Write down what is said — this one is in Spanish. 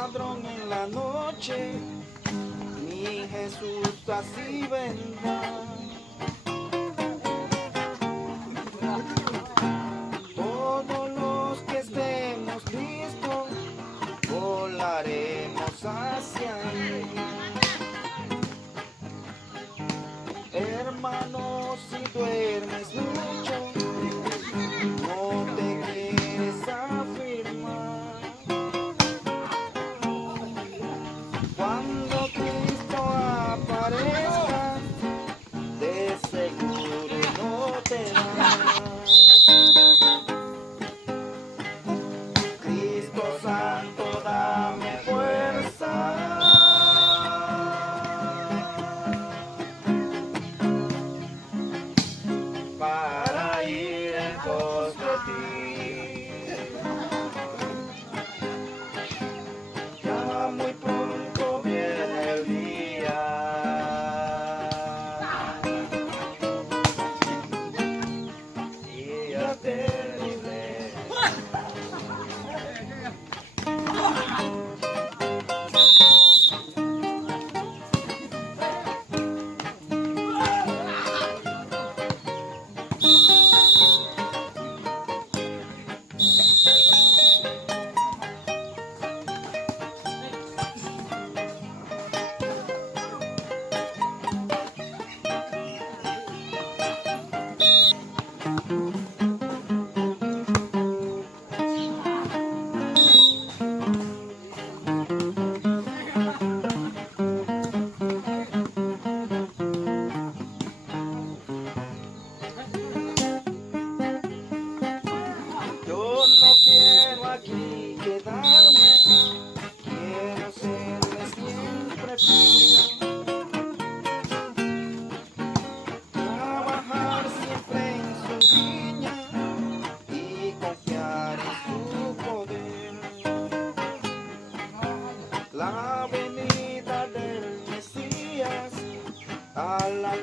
ladrón en la noche, mi Jesús así vendrá. Todos los que estemos listos, volaremos hacia él. Hermano, si duermes mucho, no te quieres afirmar. Cuando Cristo aparezca, de seguro no te vas. Cristo Santo, dame fuerza para ir en pos de ti. Ya muy pronto viene el día y ya te libré. Yo no quiero aquí quedarme, quiero serle siempre fiel. Trabajar siempre en su viña y confiar en su poder. La venida del Mesías a la